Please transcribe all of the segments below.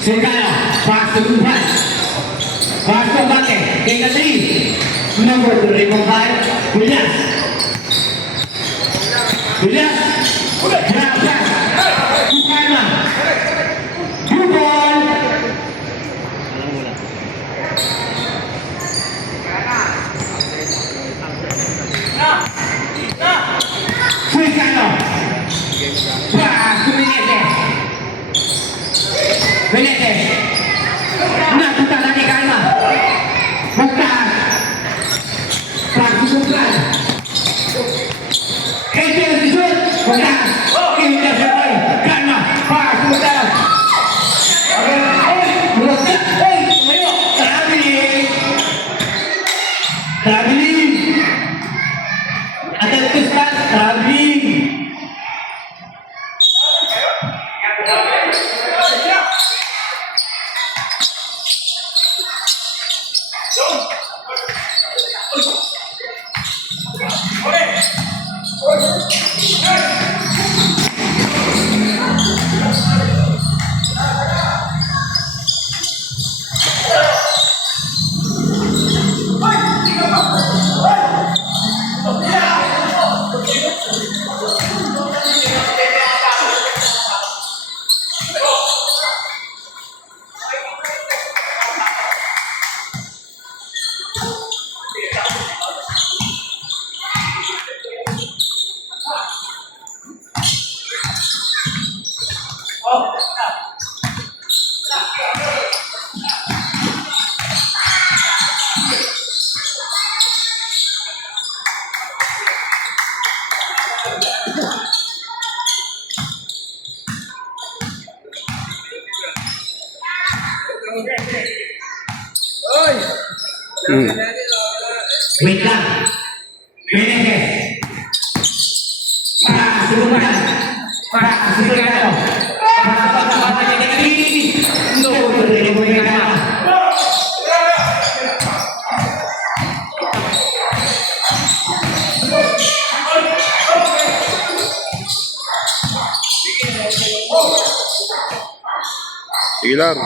Sintano, pass to Buhan. Pass to Bate, take a three. Number 3-5, Williams. Williams, grab pass. Bukaima. Bukan. Sintano. Pass to Menezes. Menezes. Nah, putar lagi ke Alma. Putar. Langsungkan. Ejel shoot. Putar. Ejel shoot. Alma. Pas putar. Melekat. Ayo. Traveling. Ada tuliskan traveling. Wait lang. Menezes. Para susunod. Para susunod tayo. Sige lang.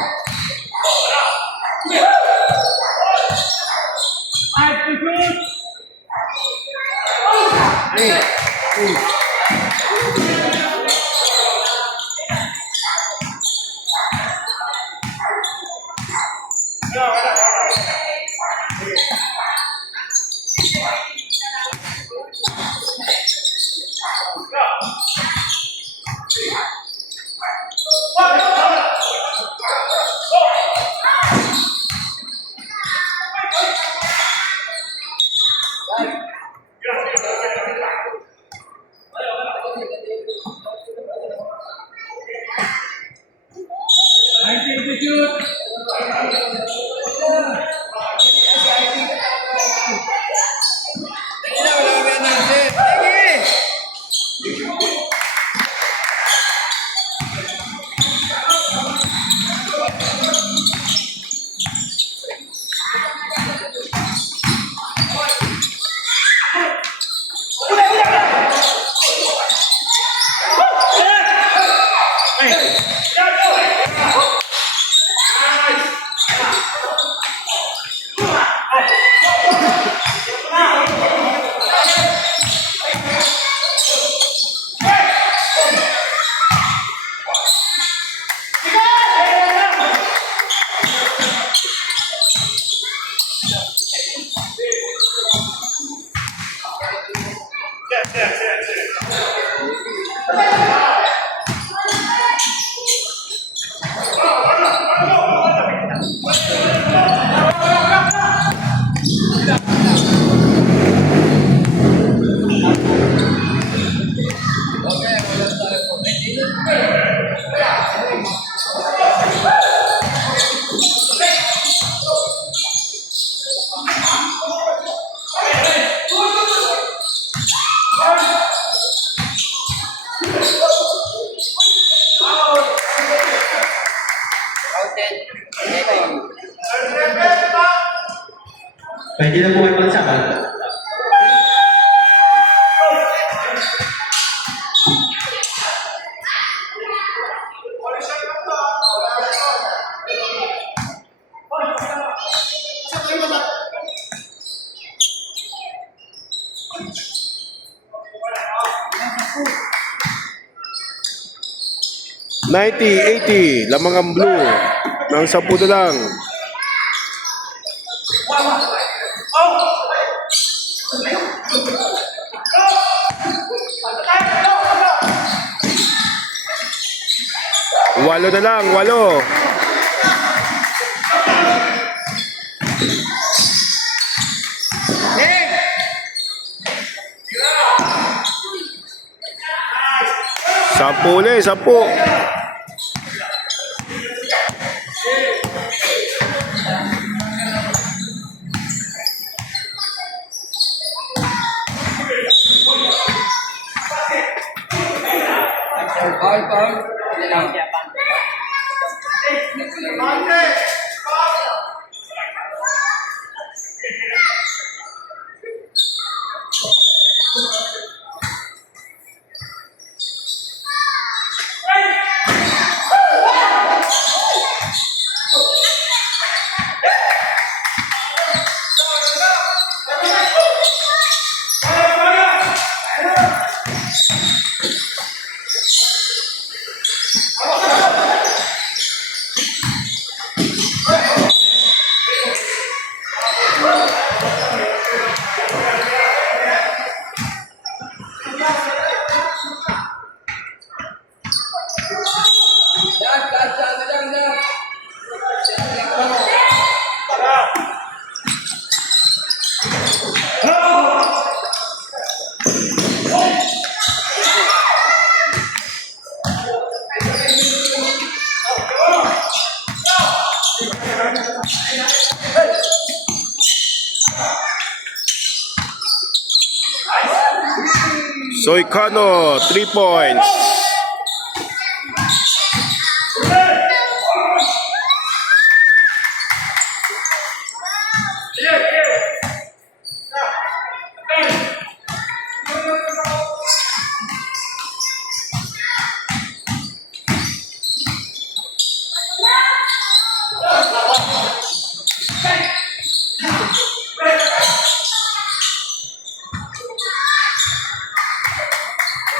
Pwede na po kayo magsabi. $90, 80, lamang ang blue. Nang 10 na lang. Walo na lang, 8. Sampu ulit, 10. Soikano, 3 points.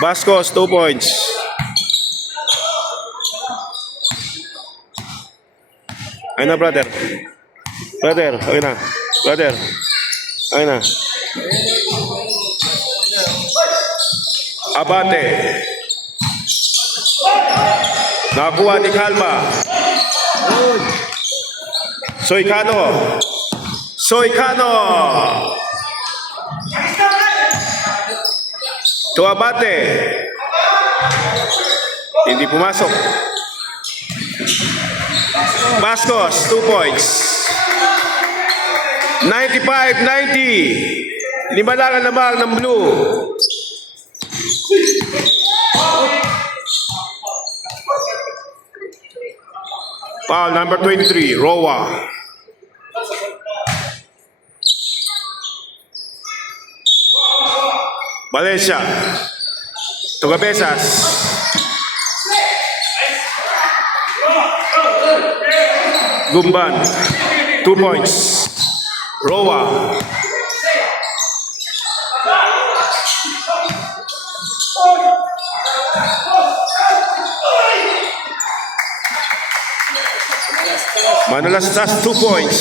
Bascos, 2 points. Ayun na, brother. Brother, ayun na. Brother, ayun na. Abate. Nakakuha ni Calma. Soikano. Soikano. To Abate. Hindi pumasok. Bascos, 2 points. 95-90. 5 lang ang lamang ng blue. Foul number 23, Roa. Valencia. Tugabesas. Gumban. 2 points. Roa. Manalastas, 2 points.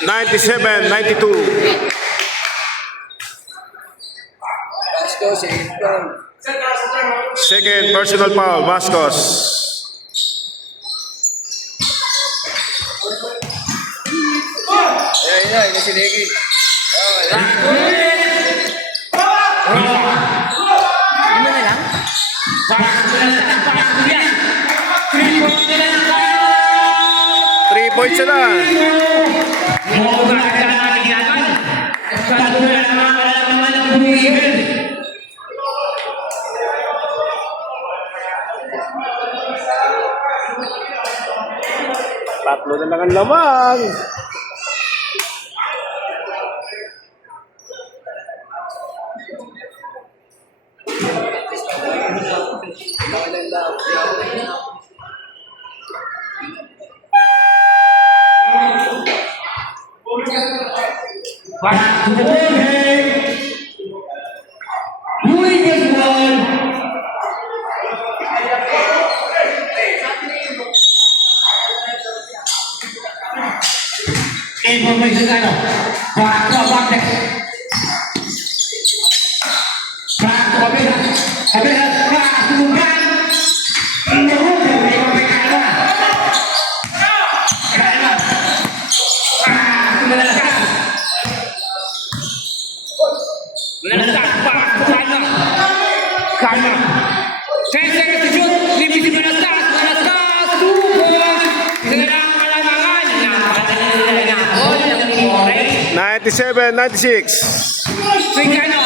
97-92. Second personal foul, Vascos. Three points na. Tatlo na lang ang lamang. Information tayo. Prakto, bakit? Prakto, kabilang. Kabilang, prakto, bukan. Inuhuli, may mapikala. Kaya. Prakto, malakas. Malakas, prakto, kaya. Kaya. 10 seconds to shoot. Libis malakas, malakas. Tubos. Kailangan kalamangan. 97, 96. Singano.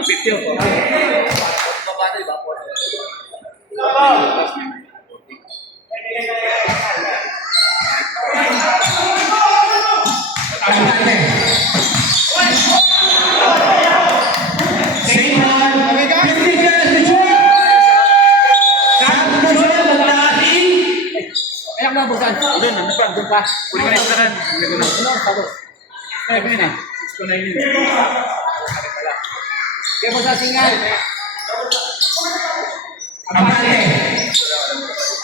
Ang video ko. Kaya mo sa singal. Abante.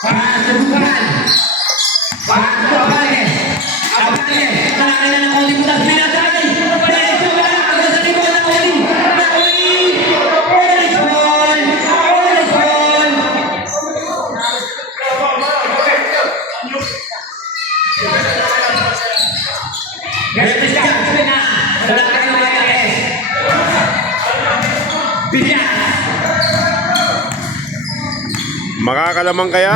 Pasubukan. Abante. Abante. Kailangan na ng Oli Butas. Pinatay. Diretso na. Hanggang sa likod ng Oli. Oli ball. Oli ball. Ganito siya. Pina. Wala kayo na yan. Pina. Makakalamang kaya?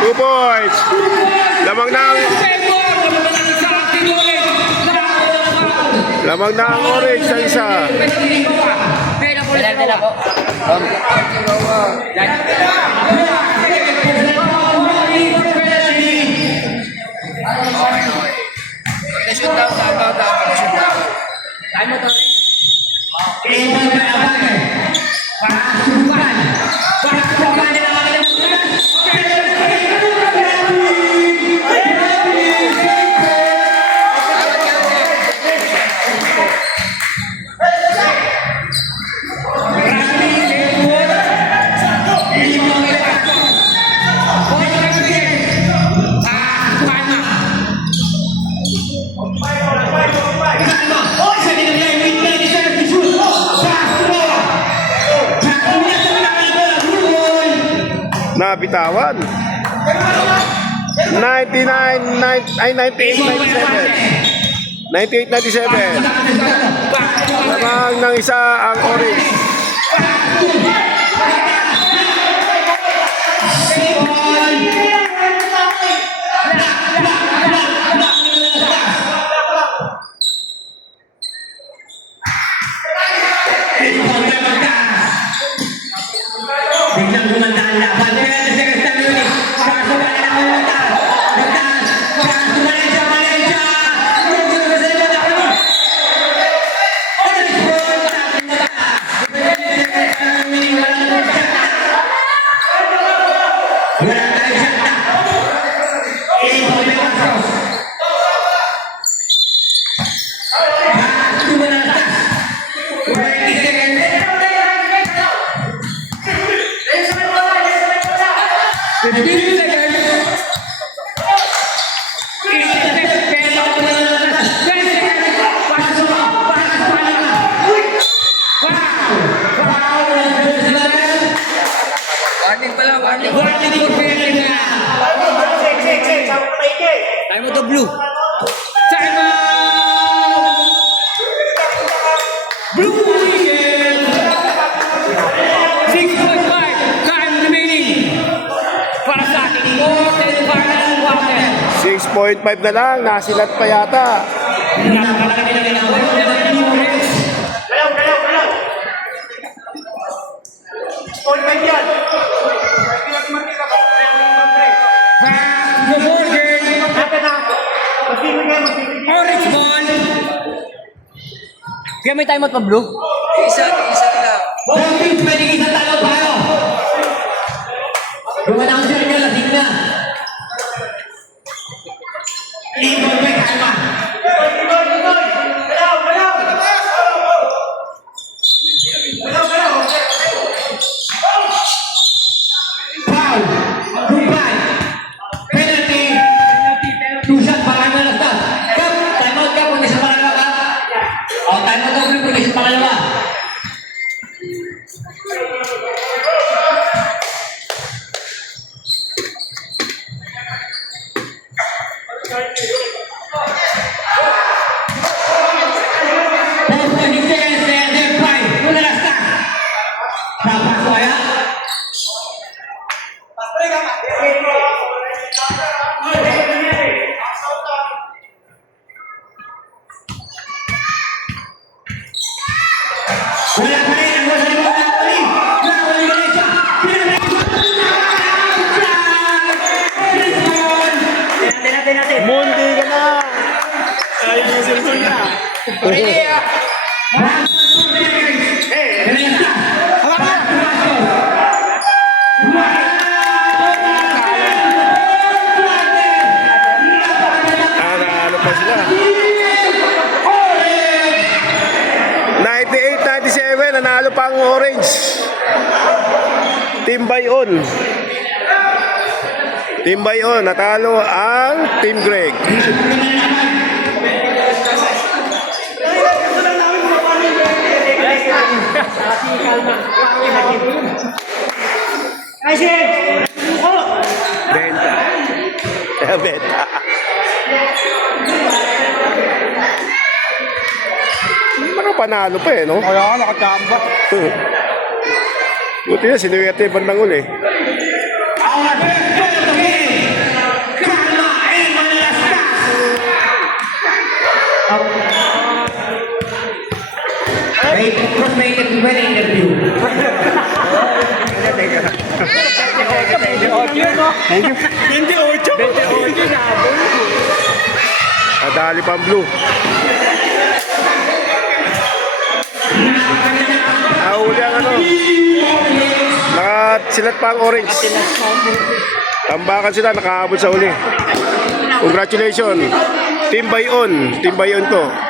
Two points. Lamang na ang orange sa isa. Nabitawan. 98-97. Lamang ng isa ang orange. Biglang gumandaan laban. Kaso wala na Warning for penalty na. Time of the blue. Time out! Blue Eagles! 6.5 time remaining para sa ating fourth and final quarter. 6.5 na lang, nasilat pa yata. Napakalaki na ginagawa ng Team Reds. Fast the border. Orange ball. Kaya may time out pa blue? Isa lang. Bombing, pwedeng isang talo tayo. Gumanang circle, lasing na. Ibon may kalma. Foul. Goodbye. Penalty. Two shots, parang na nastas. Kap, time out ka, pag isa pangalawa ka. O, time out ka, pag isa pangalawa. Mundi ka na! Ayaw yung cellphone niya. Ano pa sila? 98-97, nanalo pa ang Orange. Team Bayon. Team Bayon, natalo ang Team Greg. Benta. Benta. Mga panalo pa eh, no? Kaya nakachamba. Buti na, sinuwerte yung bandang uli. Make it very interview. Nadali pang blue. Nahuli ang ano. Nakasilat pa ang orange. Tambakan sila, nakaabot sa uli. Congratulations. Team Bayon. Team Bayon to.